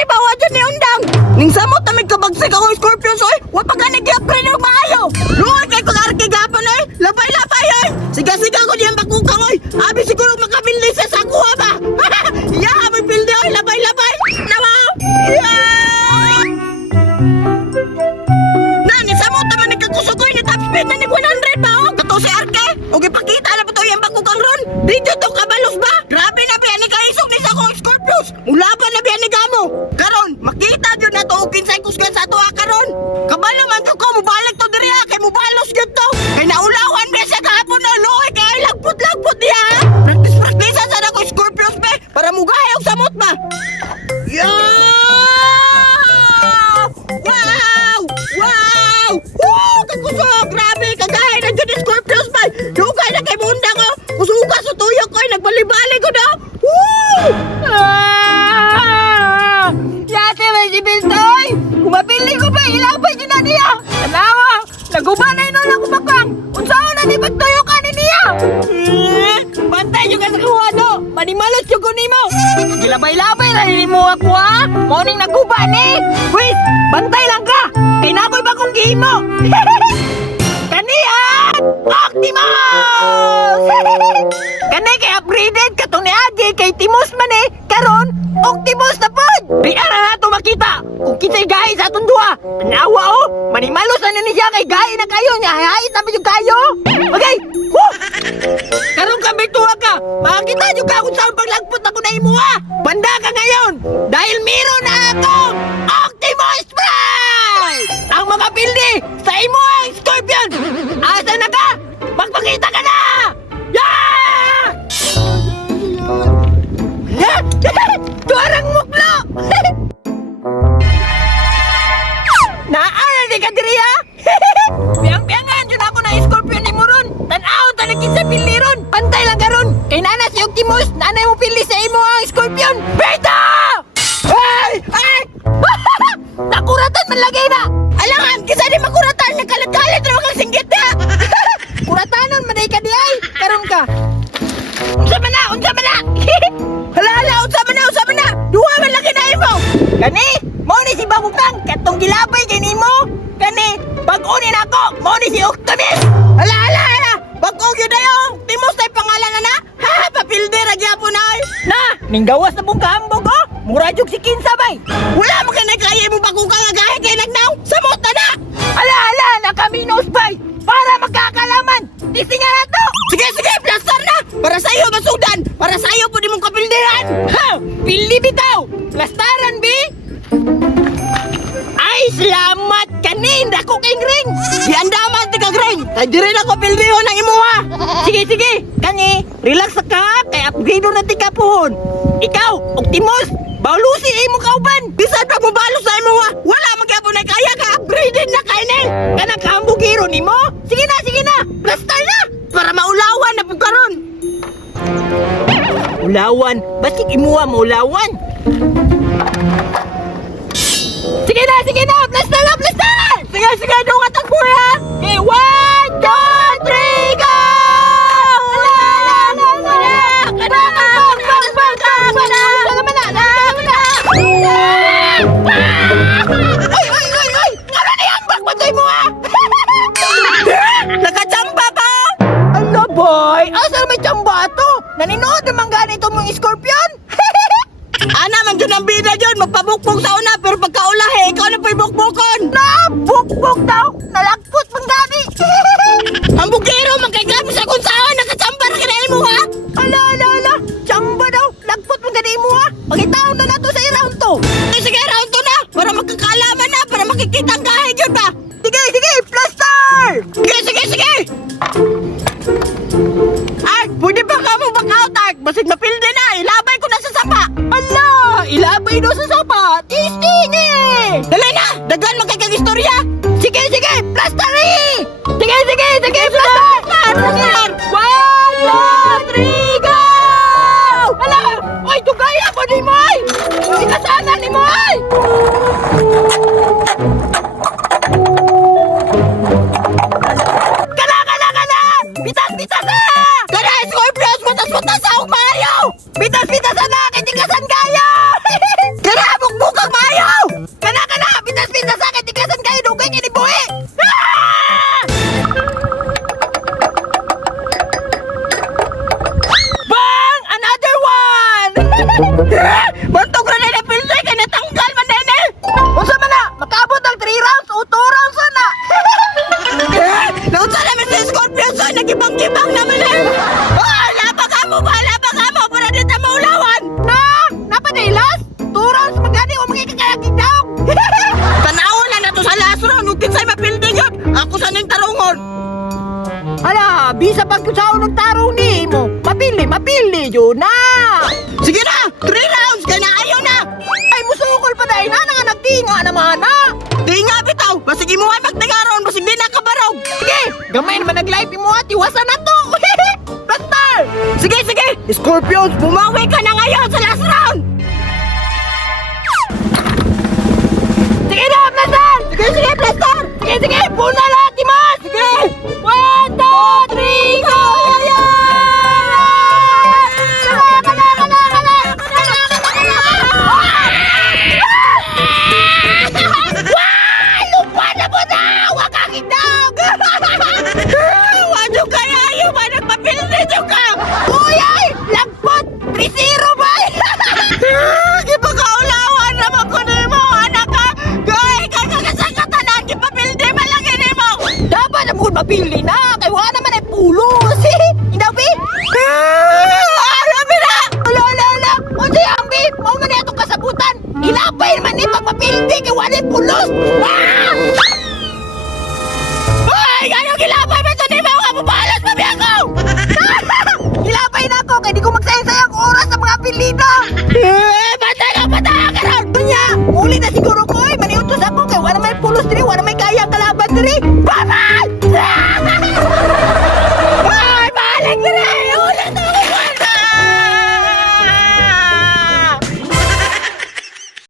ni bawa dyan ni Undang. Ning samot na may kabagsik akong Scorpion soy. Wa pa gani gi-upgrade ng maayo. Luoy kay kung arki gapon oy. Labay-labay oy. Siga-siga ko diyang bakukang oy. Abi siguro makabili sa sakuha ba. Ya, may pilde oy. Labay-labay. Nawa. Yeah! Nani samot naman nagkakusugoy ni top speed na ni 100 ba oh. Kato si Arke. Og ipakita na po to yung bakukang ron. Dito to kabalos ba? Grabe na biya ni kaisog ni sa akong Scorpius. Mula pa na biya ni Gamo. Karon, makita yun na to o kinsay kusgan sa ato karon. Kabalo man to ko, mubalik to diri kay mubalos yun to. Kay naulawan biya siya kahapon na loy kay lagput-lagput niya. Practice sa na ko Scorpius be para mugayog sa mot ba. Yeah! Wow! Wow! Woo! Kakusog! Grabe! Kagaya na dyan yung Scorpius ba? Dugay na kay Munda ko! Kusuga sa tuyo ko! Nagbali-bali ko na! Woo! Yate ba si Biltoy? Kung mapili ko ba, ilapay din na niya! Tanawa! Nagubanay na lang kumakang! Unsaon na ni pagtuyo ka ni niya! Bantay nyo ka sa kuwado! Manimalos yung kunimo! Gilabay-labay na rin mo ako ha! Morning naguban eh! Wait! Bantay lang ka! Kay nakoy ba kong gihimo? Kanihan! Optimus! Kani kay upgraded katong ni Agi kay Timus man eh! Karon, Optimus na pod! Biya na nato makita! Kung kita'y gahi sa atong duha! Panawa oh! Manimalos na niya kay gahi na kayo niya! Hayait na ba yung kayo? Okay! Woo! Karon kami tuwa ka! Makakita nyo ka kung saan paglagpot ako na imuha! Banda ka ngayon! Dahil meron na akong Optimus Prime! Ang mga pildi sa imo ang Scorpion! Asa na ka? Magpakita ka na! Yeah! Tuwarang muklo! Naara di ka diri ha? Piyang-piyangan dyan ako na Scorpion ni Moron! Tan-aon talagin sa pildi ron! Pantay lang karon! Kay nana si Optimus! Nanay mo pildi sa imo ang Scorpion! Beta! Ay! Ay! Nakuratan man lagay na! Alangan! Kisa di makuratan! Nagkalat-kalat na mga singgit na! Kuratanon maday ka di ay! Karon ka! Unsa man na! Unsa man na! Hala! Unsa man na! Unsa man na! Duha man lagi na imo! Kani! Mo ni si Bagukang! Katong gilabay kay nimo! Kani! Bag-unin ako! Mo ni si Octamis! Hala! Bag-og yun na yung! Timos na pangalan na na! Ha! Papilde! Ragyapon na ay! Na! Ninggawas na pong kahambog oh! Murajog si Kinsa bay! Wala mo ka nagkaya mo Bagukang agahe kay nagnaw! Samot na na! Hala! Nakaminos bay! Para magkakalaman! Tisinga na to! Sige! Plaster na! Para sa'yo masudan! Para sa'yo po di mong kapildehan! Ha! Pildi bitaw! Plastaran bi! Ay! Salamat kanin! Dako king ring! Di andaman ti kag ring! Kay diri na ko pildehon ang imuha! Sige! Kani! Relax ka! Kay upgrade na ti kapuhon! Ikaw! Optimus! Baulusi imo kauban! Bisan pa mo balos sa imuha! Wala magyapon na kaya ka! Upgraded na kainin! Kanang kahambugiro ni mo! Sige na! Plaster na! Para maulawan na pagkaroon! Ulawan? Basig imuha mo ulawan? Sige na! Plaster na! Sige! Dungat ang kuya! Okay, 1, 2, 3, go! Ay! Nga na yan! Bakbatoy mo ha! Nakachamba ka! Ano boy? Asa may chamba to? Naninood naman ganito mong Scorpion? Ana man dyan ang bida dyan! Magpabukbok sa una pero pagkaulahe, ikaw na pa'y bukbukon! Bukbok daw! Nalagpot mong gabi! Ang bugero magkagabi sa kung saan! Nakachamba na kinain mo ha! Ala! Chamba daw! Lagpot mong ganay mo ha! Pagkitaon na to sa i-round to! Sige, round to na! Para magkakaalaman na! Para makikita ang gahe dyan ba! Sige! Plaster! Sige! Art! Pwede ba ka mo back-out, Art? Basig mapilde na! Ilabay ko na sa sapa! Ala! Ilabay daw sa sapa! Tisting eh! Dali na! Dagan magkakagistorya! Sige! Plaster eh! Sige! Plaster! 1, 2, 3, go! Ala! Oy! Tugaya ko ni Moy! Hindi ka sana ni Moy! Lagi ka kalaging daog! Tanawon na nato sa last round, ug kinsay mapilding yun. Ako sa ning tarungon. Hala, bisa pagkusaw ng tarong ni mo. Mapili yun na! Sige na, 3 rounds, kaya na ayaw na. Ay, musukol pa dahil na nga nagtinga naman na! Di nga bitaw, basig imo ay magtingaron, basig di na kabarog. Sige, gamay naman nag-live mo at iwasan na to! Blaster! Sige, sige, Scorpions, bumawi ka na ngayon sa last round. Sige na, Blaster! Sige, Blaster! Sige, puna lahat, Timas! Sige! 1, 2, 3, go! Wadyo kaya ayaw ba nagpapildi nyo ka? Uy, ay! Lagpot! 3-0 ba? Gipakaulawan naman ko nimo, anak ka. Gay, kakasakatanan, gipapildi malaki nimo. Dapat na bukod mapili na! Kaya wala naman ay pulos! Hindi, Bi? Alabi na! Ala! O siya, Bi! Mau man itong kasabutan! Ilapay naman ni pagpapildi kaya wala ay pulos! Ah!